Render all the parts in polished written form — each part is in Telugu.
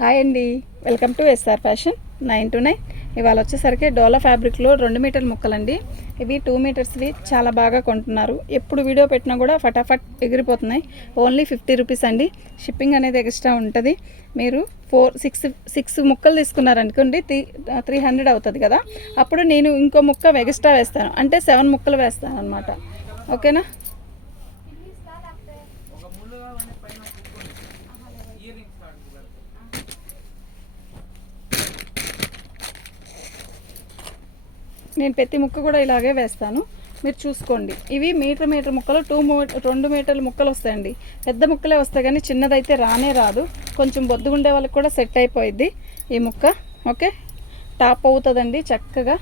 హాయ్ అండి, welcome to SR fashion 9 to 9. ఇవాళ వచ్చేసరికి డోలా ఫ్యాబ్రిక్లో 2 మీటర్ల ముక్కలండి. ఇవి 2 మీటర్స్వి చాలా బాగా కొంటున్నారు. ఎప్పుడు వీడియో పెట్టినా కూడా ఫటాఫట్ ఎగిరిపోతున్నాయి. ఓన్లీ 50 రూపీస్ అండి. షిప్పింగ్ అనేది ఎక్స్ట్రా ఉంటుంది. మీరు 6 ముక్కలు తీసుకున్నారనుకోండి 300 అవుతుంది కదా. అప్పుడు నేను ఇంకో ముక్క ఎక్స్ట్రా వేస్తాను, అంటే 7 ముక్కలు వేస్తాను అనమాట. ఓకేనా. నేను ప్రతి ముక్క కూడా ఇలాగే వేస్తాను, మీరు చూసుకోండి. ఇవి మీటర్ ముక్కలు 2 మీటర్ల ముక్కలు వస్తాయండి. పెద్ద ముక్కలే వస్తాయి కానీ చిన్నదైతే రానే రాదు. కొంచెం బొద్దుగుండే వాళ్ళకి కూడా సెట్ అయిపోయిద్ది ఈ ముక్క. ఓకే, టాప్ అవుతుందండి చక్కగా.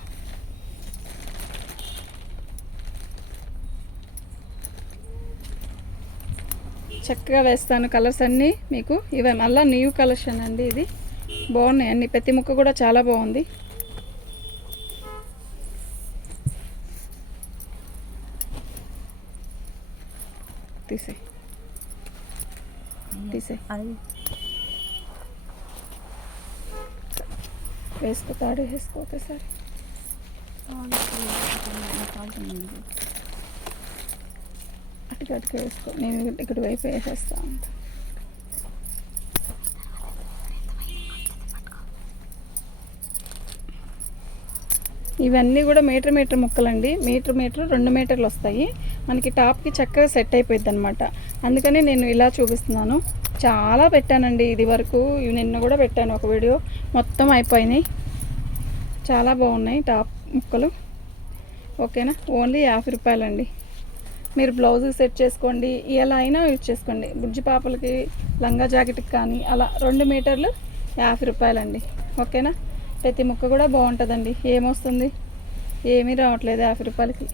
చక్కగా వేస్తాను. కలర్స్ అన్నీ మీకు ఇవే మళ్ళీ న్యూ కలెక్షన్ అండి. ఇది బాగున్నాయి అన్ని, ప్రతి ముక్క కూడా చాలా బాగుంది. తీసే వేసుకోతాడు, వేసుకోతే సరే. అటుకు వేసుకో, నేను ఇక్కడ వైపు వేసేస్తా ఉంటా. ఇవన్నీ కూడా మీటర్ ముక్కలండి. మీటర్ 2 మీటర్లు వస్తాయి మనకి. టాప్కి చక్కగా సెట్ అయిపోయింది అనమాట. అందుకని నేను ఇలా చూపిస్తున్నాను. చాలా పెట్టానండి ఇది వరకు, నిన్న కూడా పెట్టాను ఒక వీడియో, మొత్తం అయిపోయినాయి. చాలా బాగున్నాయి టాప్ ముక్కలు. ఓకేనా, ఓన్లీ 50 రూపాయలండి. మీరు బ్లౌజ్ సెట్ చేసుకోండి, ఎలా అయినా యూజ్ చేసుకోండి. బుజ్జి పాపలకి లంగా జాకెట్కి కానీ అలా 2 మీటర్లు 50 రూపాయలండి. ఓకేనా. ప్రతి ముక్క కూడా బాగుంటుందండి. ఏమొస్తుంది, ఏమీ రావట్లేదు 50 రూపాయలకి.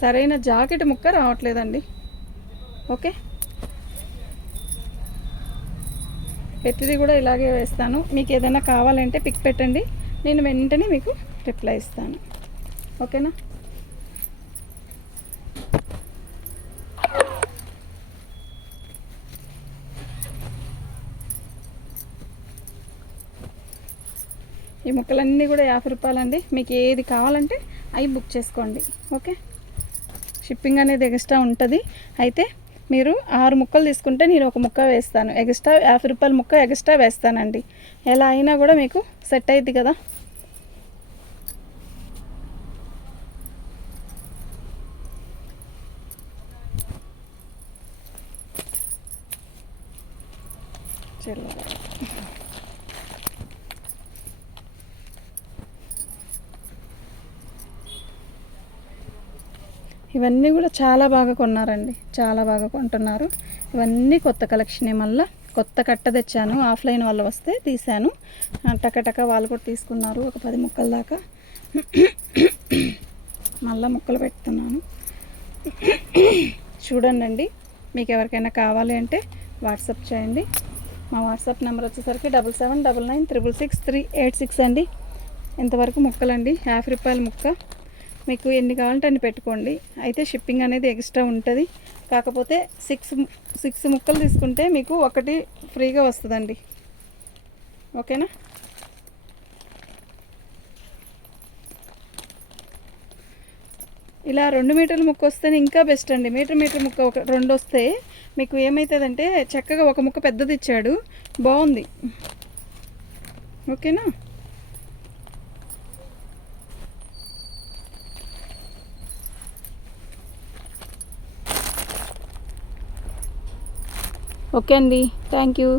సరైన జాకెట్ ముక్క రావట్లేదండి. ఓకే, ప్రతిదీ కూడా ఇలాగే వేస్తాను. మీకు ఏదైనా కావాలంటే పిక్ పెట్టండి, నేను వెంటనే మీకు రిప్లై ఇస్తాను. ఓకేనా. ఈ ముక్కలన్నీ కూడా 50 రూపాయలండి. మీకు ఏది కావాలంటే అవి బుక్ చేసుకోండి. ఓకే, షిప్పింగ్ అనేది ఎక్స్ట్రా ఉంటుంది. అయితే మీరు 6 ముక్కలు తీసుకుంటే నేను ఒక ముక్క వేస్తాను ఎక్స్ట్రా. 50 రూపాయల ముక్క ఎక్స్ట్రా వేస్తానండి. ఎలా అయినా కూడా మీకు సెట్ అయ్యిద్ది కదా. చలో, ఇవన్నీ కూడా చాలా బాగా కొన్నారండి, చాలా బాగా కొంటున్నారు. ఇవన్నీ కొత్త కలెక్షనే. మళ్ళీ కొత్త కట్ట తెచ్చాను, ఆఫ్లైన్ వాళ్ళు వస్తే తీశాను. టకటక వాళ్ళు కూడా తీసుకున్నారు, ఒక 10 ముక్కల దాకా. మళ్ళీ ముక్కలు పెడుతున్నాను. చూడండి. మీకు ఎవరికైనా కావాలి అంటే వాట్సాప్ చేయండి. మా వాట్సాప్ నెంబర్ వచ్చేసరికి 7799966386 అండి. ఇంతవరకు ముక్కలండి. 50 రూపాయల ముక్క. మీకు ఎన్ని కావాలంటే అన్ని పెట్టుకోండి. అయితే షిప్పింగ్ అనేది ఎక్స్ట్రా ఉంటుంది. కాకపోతే 6 ముక్కలు తీసుకుంటే మీకు ఒకటి ఫ్రీగా వస్తుందండి. ఓకేనా. ఇలా 2 మీటర్ల ముక్క వస్తేనే ఇంకా బెస్ట్ అండి. మీటర్ ముక్క ఒక 2 వస్తే మీకు ఏమవుతుందంటే చక్కగా ఒక ముక్క పెద్దది ఇచ్చాడు, బాగుంది. ఓకేనా. ఓకే అండి, థ్యాంక్ యూ.